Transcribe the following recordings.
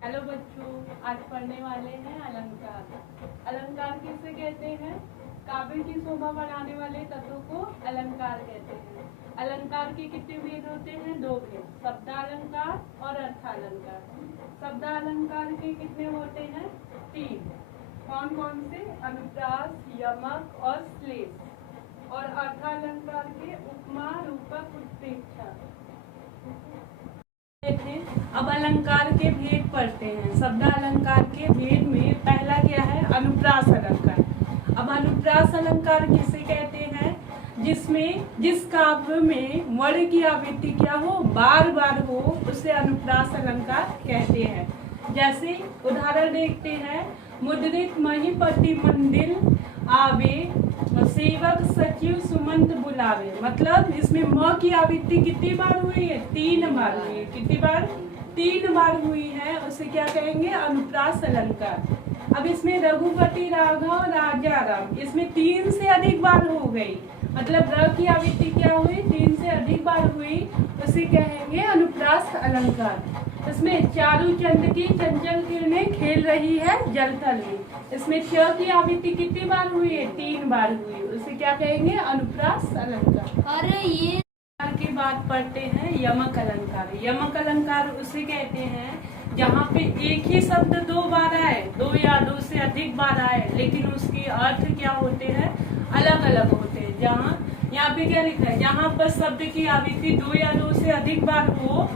Hello बच्चों, आज पढ़ने वाले हैं अलंकार। अलंकार किसे कहते हैं? काव्य की शोभा बढ़ाने वाले तत्वों को अलंकार कहते हैं। अलंकार के कितने भेद होते हैं? दो भेद, शब्दालंकार और अर्थालंकार। शब्दालंकार के कितने होते हैं? तीन। कौन कौन से? अनुप्रास, यमक और श्लेष। और अर्थालंकार के उपमा, रूपक, उत्प्रेक्षा। अब अलंकार के भेद पढ़ते हैं। शब्दालंकार के भेद में पहला क्या है? अनुप्रास अलंकार। अब अनुप्रास अलंकार किसे कहते हैं? जिस काव्य में वर्ण की आवृत्ति क्या हो, बार बार हो, उसे अनुप्रास अलंकार कहते हैं। जैसे उदाहरण देखते हैं, मुद्रित महीपति मंदिर आवे, सेवक सचिव सुमंत बुलावे। मतलब इसमें म की आवृत्ति कितनी बार हुई है? 3 बार हुई है। कितनी बार? 3 बार हुई है। उसे क्या कहेंगे? अनुप्रास अलंकार। अब इसमें रघुपति राघव राजा राम, इसमें 3 से अधिक बार हो गई, मतलब र की आवृत्ति क्या हुई? 3 से अधिक बार हुई, उसे कहेंगे अनुप्रास अलंकार। इसमें चारू चंद की चंचल किरणें खेल रही है जलथल में, इसमें च की आवृत्ति कितनी बार हुई है? 3 बार हुई, उसे क्या कहेंगे? अनुप्रास अलंकार। अरे ये की बात पढ़ते हैं यमक अलंकार। यमक अलंकार उसे कहते हैं जहाँ पे एक ही शब्द 2 बार आए, 2 या 2 से अधिक बार आए, लेकिन उसके अर्थ क्या होते हैं? अलग अलग होते हैं। जहाँ यहाँ पे क्या लिखा है? जहाँ पर शब्द की आवृत्ति 2 या 2 से अधिक बार हो,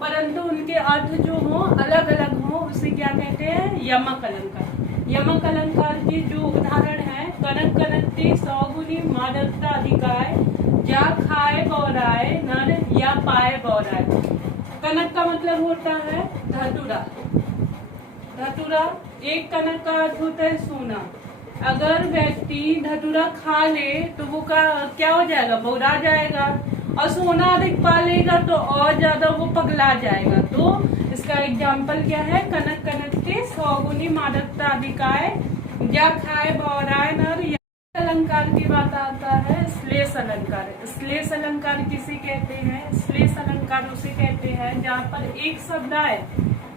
परंतु उनके अर्थ जो हो अलग अलग हो, उसे क्या कहते हैं? यमक अलंकार। यमक अलंकार के जो उदाहरण है, कनक कनकते सौगुनी मादकता अधिकाय, या खाए गौराए नर या पाए गौराए। कनक का मतलब होता है धतूरा। धतूरा, एक कनक का अर्थ होता है सोना। अगर व्यक्ति धतूरा खा ले तो वो क्या हो जाएगा? बौरा जाएगा। और सोना अधिक पा लेगा तो और ज्यादा वो पगला जाएगा। तो इसका एग्जाम्पल क्या है? कनक कनकते सौगुनी मादकता अधिकाय, या खाए गौराए नर। अलंकार की बात आता है श्लेष अलंकार। श्लेष अलंकार किसे कहते हैं? श्लेष अलंकार उसे कहते हैं जहाँ पर एक शब्द आए,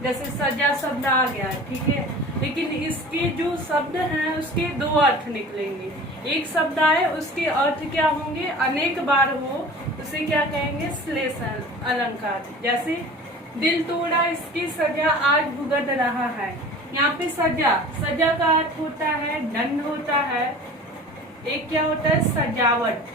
जैसे सजा शब्द आ गया, ठीक है, लेकिन इसके जो शब्द हैं उसके 2 अर्थ निकलेंगे। एक शब्द आए, उसके अर्थ क्या होंगे? अनेक बार हो, उसे क्या कहेंगे? श्लेष अलंकार। जैसे दिल तोड़ा इसकी सजा आज भुगत रहा है। यहाँ पे सजा, सजा का अर्थ होता है दंड होता है, एक क्या होता है? सजावट।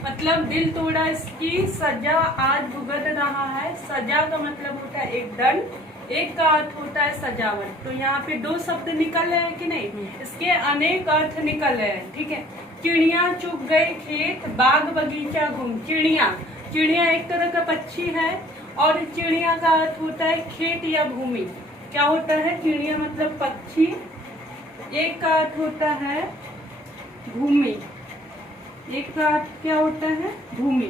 मतलब दिल तोड़ा इसकी सजा आज भुगत रहा है। सजा का मतलब होता है एक दंड, एक का अर्थ होता है सजावट। तो यहाँ पे 2 शब्द निकल रहे हैं कि नहीं? इसके अनेक अर्थ निकल रहे हैं, ठीक है। चिड़िया चुग गए खेत, बाग बगीचा घूम। चिड़िया, चिड़िया एक तरह का पक्षी है, और चिड़िया का अर्थ होता है खेत या भूमि। क्या होता है? चिड़िया मतलब पक्षी, एक का अर्थ होता है भूमि, एक का अर्थ क्या होता है? भूमि,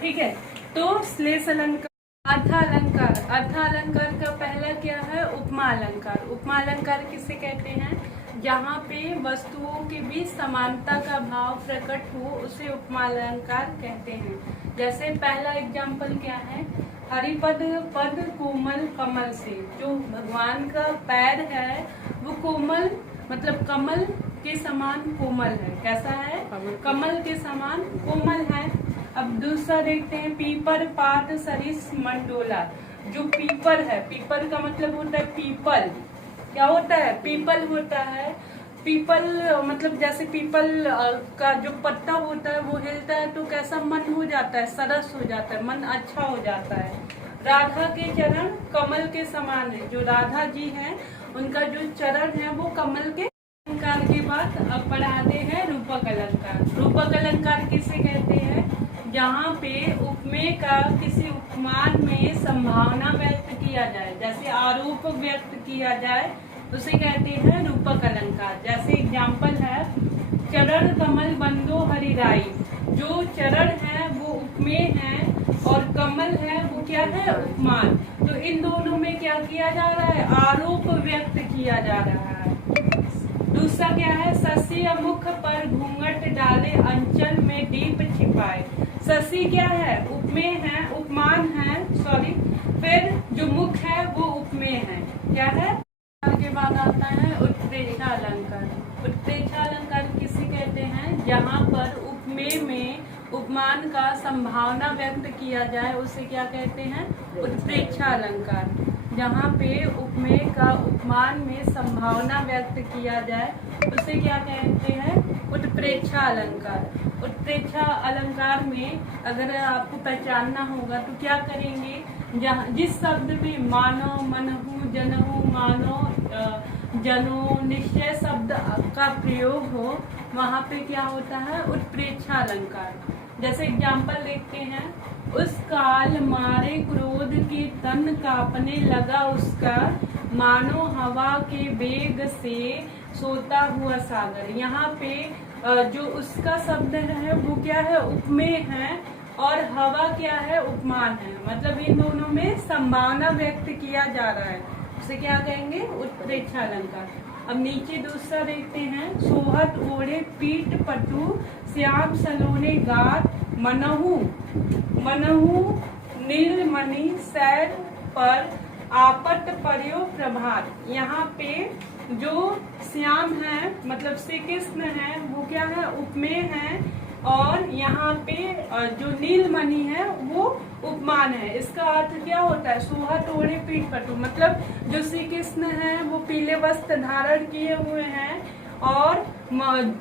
ठीक है। तो श्लेष अलंकार। अर्थालंकार। अर्थालंकार का पहला क्या है? उपमा अलंकार। उपमा अलंकार किसे कहते हैं? जहाँ पे वस्तुओं के बीच समानता का भाव प्रकट हो, उसे उपमा अलंकार कहते हैं। जैसे पहला एग्जाम्पल क्या है? हरिपद पद कोमल कमल से। जो भगवान का पैर है वो कोमल, मतलब कमल के समान कोमल है। कैसा है? कमल के समान कोमल है। अब दूसरा देखते हैं, पीपर पात सरिस मंडोला। जो पीपर है, पीपर का मतलब होता है पीपल। क्या होता है? पीपल होता है। पीपल मतलब जैसे पीपल का जो पत्ता होता है वो हिलता है तो कैसा मन हो जाता है? सरस हो जाता है, मन अच्छा हो जाता है। राधा के चरण कमल के समान है। जो राधा जी हैं उनका जो चरण है वो कमल के। अलंकार के बाद अब पढ़ाते हैं रूपक अलंकार। रूपक अलंकार किसे कहते हैं? जहाँ पे उपमेय का किसी उपमान में संभावना व्यक्त किया जाए, जैसे आरोप व्यक्त किया जाए, उसे कहते हैं रूपक अलंकार। जैसे एग्जाम्पल है, चरण कमल बंदो हरिराई। जो चरण है वो उपमेय है और कमल है वो क्या है? उपमान। तो इन दोनों में क्या किया जा रहा है? आरोप व्यक्त किया जा रहा है। दूसरा क्या है? शशि मुख पर घूंघट डाले अंचल में दीप छिपाए। शशि क्या है? उपमेय है, उपमान है, सॉरी, फिर जो मुख है वो उपमेय है। क्या है? के बाद आता है उत्प्रेक्षा अलंकार। उत्प्रेक्षा अलंकार किसे कहते हैं? जहाँ पर उपमेय में उपमान का संभावना व्यक्त किया जाए उसे क्या कहते हैं? उत्प्रेक्षा अलंकार। जहाँ पे उपमेय का उपमान में संभावना व्यक्त किया जाए उसे क्या कहते हैं? उत्प्रेक्षा अलंकार। उत्प्रेक्षा अलंकार में अगर आपको पहचानना होगा तो क्या करेंगे? जहाँ जिस शब्द में मानो, मनहु, जनहु, मानो, जनो, निश्चय शब्द का प्रयोग हो वहाँ पे क्या होता है? उत्प्रेक्षा अलंकार। जैसे एग्जाम्पल देखते हैं, उस काल मारे क्रोध के तन कांपने लगा उसका, मानो हवा के वेग से सोता हुआ सागर। यहाँ पे जो उसका शब्द है वो क्या है? उपमेय है और हवा क्या है? उपमान है। मतलब इन दोनों में संभावना व्यक्त किया जा रहा है, उसे क्या कहेंगे? उत्प्रेक्षा अलंकार। अब नीचे दूसरा देखते हैं, सोहत ओढ़े पीठ पटु, श्याम सलोने गात, मनहु मनहु नीलमणि सैर पर, आपत पर्यो प्रभात। यहाँ पे जो श्याम है मतलब श्री कृष्ण है वो क्या है? उपमेय है और यहाँ पे जो नीलमणि है वो उपमान है। इसका अर्थ क्या होता है? सोहत ओढ़े पीठ पटु, मतलब जो श्री कृष्ण है वो पीले वस्त्र धारण किए हुए हैं और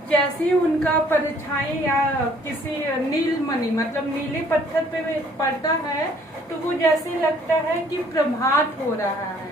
जैसे उनका परछाई या किसी नीलमणि मतलब नीले पत्थर पे पड़ता है तो वो जैसे लगता है कि प्रभात हो रहा है।